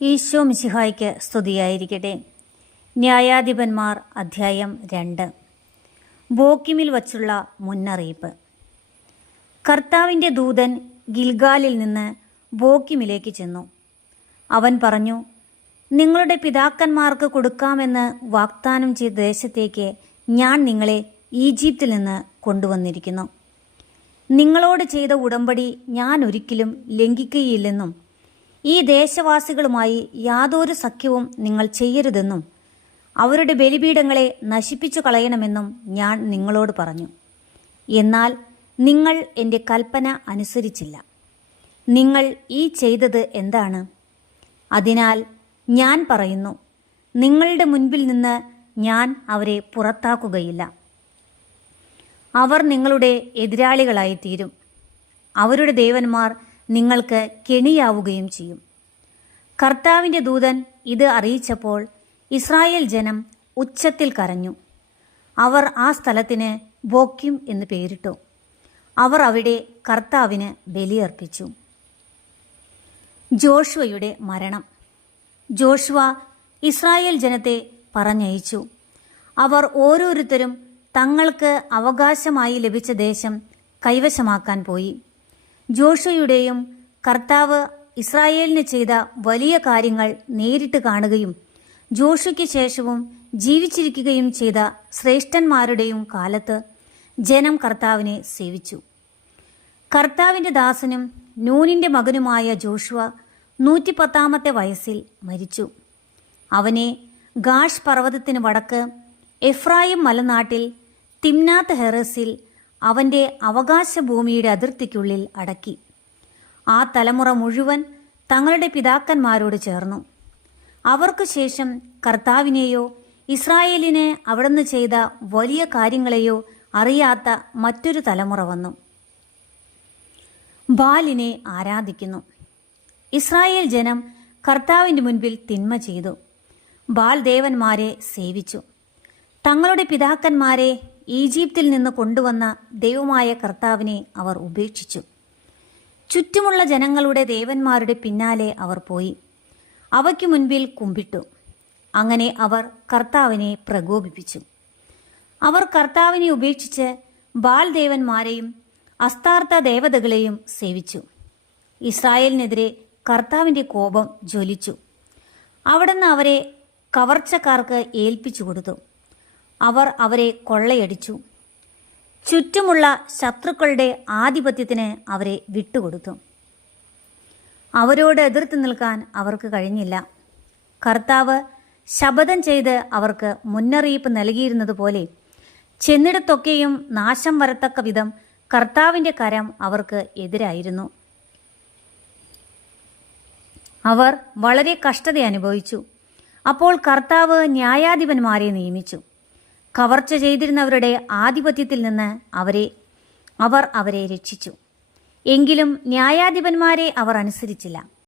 ഈശോ മിശിഹായ്ക്ക് സ്തുതിയായിരിക്കട്ടെ. ന്യായാധിപന്മാർ അധ്യായം 2. ബോക്കിമിൽ വച്ചുള്ള മുന്നറിയിപ്പ്. കർത്താവിൻ്റെ ദൂതൻ ഗിൽഗാലിൽ നിന്ന് ബോക്കിമിലേക്ക് ചെന്നു. അവൻ പറഞ്ഞു, നിങ്ങളുടെ പിതാക്കന്മാർക്ക് കൊടുക്കാമെന്ന് വാഗ്ദാനം ചെയ്ത ദേശത്തേക്ക് ഞാൻ നിങ്ങളെ ഈജിപ്തിൽ നിന്ന് കൊണ്ടുവന്നിരിക്കുന്നു. നിങ്ങളോട് ചെയ്ത ഉടമ്പടി ഞാൻ ഒരിക്കലും ലംഘിക്കുകയില്ലെന്നും ഈ ദേശവാസികളുമായി യാതൊരു സഖ്യവും നിങ്ങൾ ചെയ്യരുതെന്നും അവരുടെ ബലിപീഠങ്ങളെ നശിപ്പിച്ചു കളയണമെന്നും ഞാൻ നിങ്ങളോട് പറഞ്ഞു. എന്നാൽ നിങ്ങൾ എൻ്റെ കൽപ്പന അനുസരിച്ചില്ല. നിങ്ങൾ ഈ ചെയ്തത് എന്താണ്? അതിനാൽ ഞാൻ പറയുന്നു, നിങ്ങളുടെ മുൻപിൽ നിന്ന് ഞാൻ അവരെ പുറത്താക്കുകയില്ല. അവർ നിങ്ങളുടെ എതിരാളികളായിത്തീരും. അവരുടെ ദേവന്മാർ നിങ്ങൾക്ക് കെണിയാവുകയും ചെയ്യും. കർത്താവിൻ്റെ ദൂതൻ ഇത് അറിയിച്ചപ്പോൾ ഇസ്രായേൽ ജനം ഉച്ചത്തിൽ കരഞ്ഞു. അവർ ആ സ്ഥലത്തിന് ബോക്കിം എന്ന് പേരിട്ടു. അവർ അവിടെ കർത്താവിന് ബലിയർപ്പിച്ചു. ജോഷുവയുടെ മരണം. ജോഷുവ ഇസ്രായേൽ ജനത്തെ പറഞ്ഞയച്ചു. അവർ ഓരോരുത്തരും തങ്ങൾക്ക് അവകാശമായി ലഭിച്ച ദേശം കൈവശമാക്കാൻ പോയി. ജോഷുവയുടെയും കർത്താവ് ഇസ്രായേലിന് ചെയ്ത വലിയ കാര്യങ്ങൾ നേരിട്ട് കാണുകയും ജോഷുയ്ക്ക് ശേഷവും ജീവിച്ചിരിക്കുകയും ചെയ്ത ശ്രേഷ്ഠന്മാരുടെയും കാലത്ത് ജനം കർത്താവിനെ സേവിച്ചു. കർത്താവിൻ്റെ ദാസനും നൂനിൻ്റെ മകനുമായ ജോഷുവ 110 വയസ്സിൽ മരിച്ചു. അവനെ ഗാഷ് പർവ്വതത്തിന് വടക്ക് എഫ്രായിം മലനാട്ടിൽ തിമ്നാത്ത് ഹെറസിൽ അവൻ്റെ അവകാശഭൂമിയുടെ അതിർത്തിക്കുള്ളിൽ അടക്കി. ആ തലമുറ മുഴുവൻ തങ്ങളുടെ പിതാക്കന്മാരോട് ചേർന്നു. അവർക്കു ശേഷം കർത്താവിനെയോ ഇസ്രായേലിനെ അവിടുന്ന് ചെയ്ത വലിയ കാര്യങ്ങളെയോ അറിയാത്ത മറ്റൊരു തലമുറ വന്നു. ബാലിനെ ആരാധിക്കുന്നു. ഇസ്രായേൽ ജനം കർത്താവിൻ്റെ മുൻപിൽ തിന്മ ചെയ്തു. ബാൽ ദേവന്മാരെ സേവിച്ചു. തങ്ങളുടെ പിതാക്കന്മാരെ ഈജിപ്തിൽ നിന്ന് കൊണ്ടുവന്ന ദൈവമായ കർത്താവിനെ അവർ ഉപേക്ഷിച്ചു. ചുറ്റുമുള്ള ജനങ്ങളുടെ ദേവന്മാരുടെ പിന്നാലെ അവർ പോയി അവയ്ക്കു മുൻപിൽ കുമ്പിട്ടു. അങ്ങനെ അവർ കർത്താവിനെ പ്രകോപിപ്പിച്ചു. അവർ കർത്താവിനെ ഉപേക്ഷിച്ച് ബാൽ ദേവന്മാരെയും അസ്താർത്ഥ ദേവതകളെയും സേവിച്ചു. ഇസ്രായേലിനെതിരെ കർത്താവിൻ്റെ കോപം ജ്വലിച്ചു. അവിടുന്ന് അവരെ കവർച്ചക്കാർക്ക് ഏൽപ്പിച്ചു കൊടുത്തു. അവർ അവരെ കൊള്ളയടിച്ചു. ചുറ്റുമുള്ള ശത്രുക്കളുടെ ആധിപത്യത്തിന് അവരെ വിട്ടുകൊടുത്തു. അവരോട് എതിർത്ത് നിൽക്കാൻ അവർക്ക് കഴിഞ്ഞില്ല. കർത്താവ് ശപഥം ചെയ്ത് അവർക്ക് മുന്നറിയിപ്പ് നൽകിയിരുന്നതുപോലെ ചെന്നിടത്തൊക്കെയും നാശം വരത്തക്ക വിധം കർത്താവിൻ്റെ കരം അവർക്ക് എതിരായിരുന്നു. അവർ വളരെ കഷ്ടത അനുഭവിച്ചു. അപ്പോൾ കർത്താവ് ന്യായാധിപന്മാരെ നിയമിച്ചു. കവർച്ച ചെയ്തിരുന്നവരുടെ ആധിപത്യത്തിൽ നിന്ന് അവർ അവരെ രക്ഷിച്ചു. എങ്കിലും ന്യായാധിപന്മാരെ അവർ അനുസരിച്ചില്ല.